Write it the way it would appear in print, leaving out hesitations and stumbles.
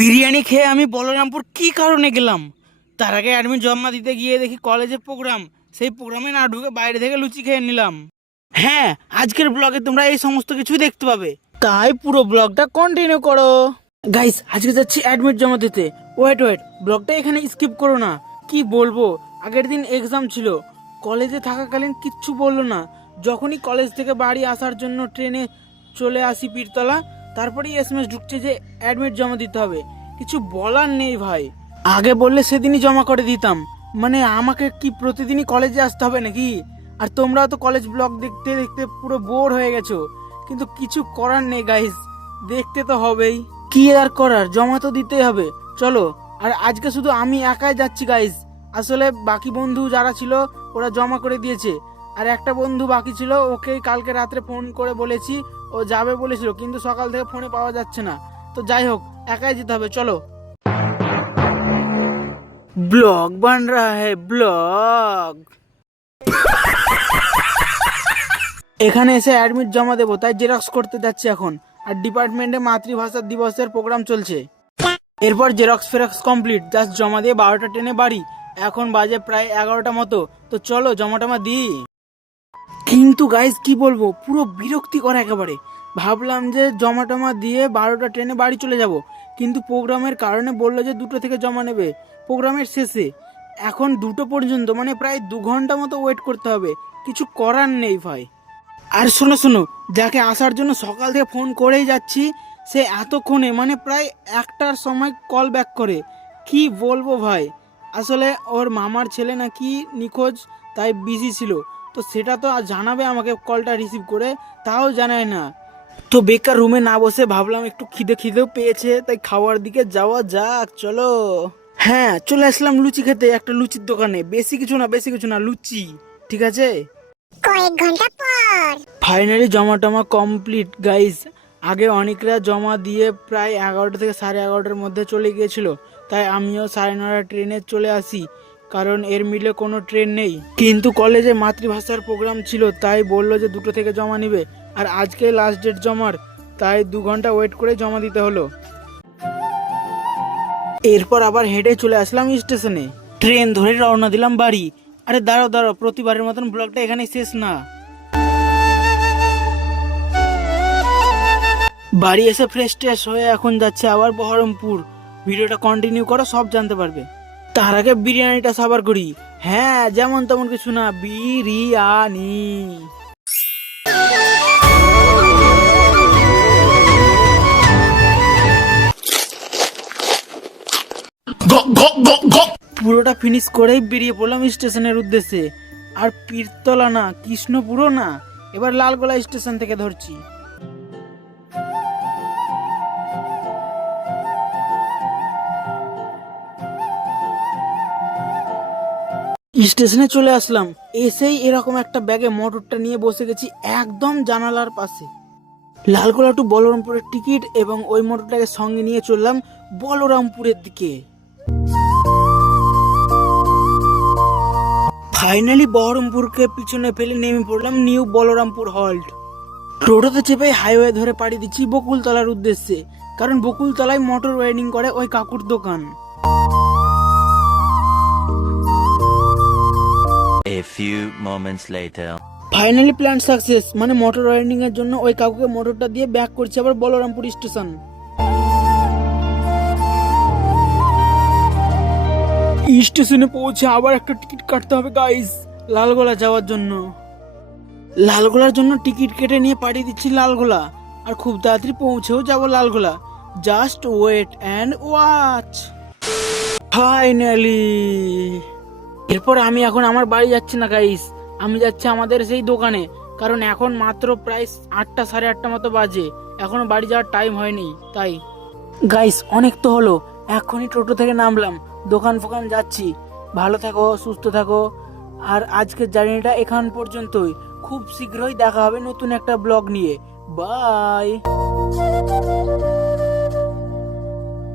বিরিয়ানি খেয়ে আমি বলরামপুর কি কারণে গেলাম? তার আগে অ্যাডমিট জমা দিতে গিয়ে দেখি কলেজে প্রোগ্রাম, সেই প্রোগ্রামে না ঢুকে বাইরে থেকে লুচি খেয়ে নিলাম। হ্যাঁ, আজকের ব্লগে তোমরা এই সমস্ত কিছু দেখতে পাবে, তাই পুরো ব্লগটা কন্টিনিউ করো। গাইস, আজকে যাচ্ছি অ্যাডমিট জমা দিতে। ওয়েট, ব্লগটা এখানে স্কিপ করো না। কি বলবো, আগের দিন এক্সাম ছিল, কলেজে থাকাকালীন কিচ্ছু বললো না। যখনই কলেজ থেকে বাড়ি আসার জন্য ট্রেনে চলে আসি পীরতলা, তারপরেই এসএমএস ঢুকছে যে অ্যাডমিট জমা দিতে হবে। কিছু বলার নেই ভাই, আগে বললে সেদিনই জমা করে দিতাম। মানে আমাকে কি প্রতিদিনই কলেজে আসতে হবে নাকি? আর তোমরাও তো কলেজ ব্লগ দেখতে দেখতে পুরো বোর হয়ে গেছো, কিন্তু কিছু করার নেই গাইস, দেখতে তো হবেই। কি আর করার, জমা তো দিতেই হবে, চলো। আর আজকে শুধু আমি একাই যাচ্ছি গাইস, আসলে বাকি বন্ধু যারা ছিল ওরা জমা করে দিয়েছে। আর একটা বন্ধু বাকি ছিল, ওকে কালকে রাত্রে ফোন করে বলেছি, ও যাবে বলেছিল, কিন্তু সকাল থেকে ফোনে পাওয়া যাচ্ছে না। তো যাই হোক, একাই যেতে হবে, চলো। ব্লগ বান রা হ্যায় ব্লগ। এখানে এসে অ্যাডমিট জমা দেবো, তাই জেরক্স করতে যাচ্ছি এখন। আর ডিপার্টমেন্টে মাতৃভাষা দিবসের প্রোগ্রাম চলছে। এরপর জেরক্স ফেরক্স কমপ্লিট, জাস্ট জমা দিয়ে 12টা ট্রেনে বাড়ি। এখন বাজে প্রায় 11টা মতো, তো চলো জমা টমা দিই। কিন্তু গাইজ কি বলবো, পুরো বিরক্তিকর একেবারে। ভাবলাম যে জমা টমা দিয়ে 12টা ট্রেনে বাড়ি চলে যাব, কিন্তু প্রোগ্রামের কারণে বললো যে 2টো থেকে জমা নেবে প্রোগ্রামের শেষে। এখন 2টো পর্যন্ত, মানে প্রায় 2 ঘন্টা মতো ওয়েট করতে হবে। কিছু করার নেই ভাই। আর শোনো, যাকে আসার জন্য সকাল থেকে ফোন করেই যাচ্ছি, সে এতক্ষণে মানে প্রায় 1টার সময় কল ব্যাক করে। কি বলবো ভাই, আসলে ওর মামার ছেলে নাকি নিখোঁজ, তাই বিজি ছিল। তো সেটা তো জানাবে আমাকে কলটা রিসিভ করে, তাও জানায় না। তো বেকার রুমে না বসে ভাবলাম একটু খিদেও পেয়েছে, তাই খাওয়ার দিকে যাওয়া যাক, চলো। হ্যাঁ, চলে আসলাম লুচি খেতে একটা লুচির দোকানে। বেশি কিছু না, লুচি, ঠিক আছে। কয়েক ঘন্টা পর ফাইনালি জমা টমা কমপ্লিট গাইস। আগে অনেকরা জমা দিয়ে প্রায় 11টা থেকে 11:30টার মধ্যে চলে গিয়েছিল, তাই আমিও 9:30 ট্রেনে চলে আসি, কারণ এর মিলে কোনো ট্রেন নেই। কিন্তু কলেজে মাতৃভাষার প্রোগ্রাম ছিল, তাই বললো যে 2টো থেকে জমা নিবে। আর আজকে লাস্ট ডেট জমার, তাই 2 ঘন্টা ওয়েট করে জমা দিতে হলো। এরপর আবার হেঁটে চলে আসলাম স্টেশনে, ট্রেন ধরে রওনা দিলাম বাড়ি। আরে দাঁড়াও, প্রতিবারের মতন ব্লগটা এখানে শেষ না। বাড়ি এসে ফ্রেশ ট্রেশ হয়ে এখন যাচ্ছে আবার বহরমপুর। ভিডিওটা কন্টিনিউ করো, সব জানতে পারবে। তার আগে বিরিয়ানিটা সাবার করি। হ্যাঁ, যেমন তেমন কিছু না, বিরিয়ানি। পুরোটা ফিনিশ করেই বেরিয়ে পড়লাম স্টেশনের উদ্দেশ্যে। আর পীরতলা না, কৃষ্ণপুরও না, এবার লালগোলা স্টেশন থেকে ধরছি। স্টেশনে চলে আসলাম, এসেই এরকম একটা ব্যাগে মোটরটা নিয়ে বসে গেছি একদম জানালার পাশে। লালগোলা টু বলরামপুরের টিকিট এবং ওই মোটরটাকে সঙ্গে নিয়ে চললাম বলরামপুরের দিকে। ফাইনালি বহরমপুরকে পিছনে ফেলে নেমে পড়লাম নিউ বলরামপুর হল্ট। টোটোতে চেপে হাইওয়ে ধরে পাড়ি দিচ্ছি বকুলতলার উদ্দেশ্যে, কারণ বকুলতলায় মোটর ওয়েডিং করে ওই কাকুর দোকান। A few moments later. Finally plan success, মানে মোটর রাইডিং এর জন্য ওই কাকুকে মোটরটা দিয়ে ব্যাক করছে আবার বলরামপুর স্টেশন। স্টেশনে পৌঁছে আবার একটা টিকিট কাটতে হবে গাইস, লালগোলা যাওয়ার জন্য। লালগোলার জন্য টিকিট কেটে নিয়ে পাঠিয়ে দিচ্ছি লালগোলা, আর খুব তাড়াতাড়ি পৌঁছেও যাব Lalgola. Just wait and watch. Finally এরপর আমি এখন আমার বাড়ি যাচ্ছি না গাইস, আমি যাচ্ছি আমাদের সেই দোকানে, কারণ এখন মাত্র প্রায় 8টা 8:30 মতো বাজে, এখনো বাড়ি যাওয়ার টাইম হয়নি। তাই গাইস, অনেক তো হলো, এখনই টোটো থেকে নামলাম, দোকান ফোকান যাচ্ছি। ভালো থাকো, সুস্থ থাকো। আর আজকের জার্নিটা এখান পর্যন্তই। খুব শীঘ্রই দেখা হবে নতুন একটা ব্লগ নিয়ে। বাই।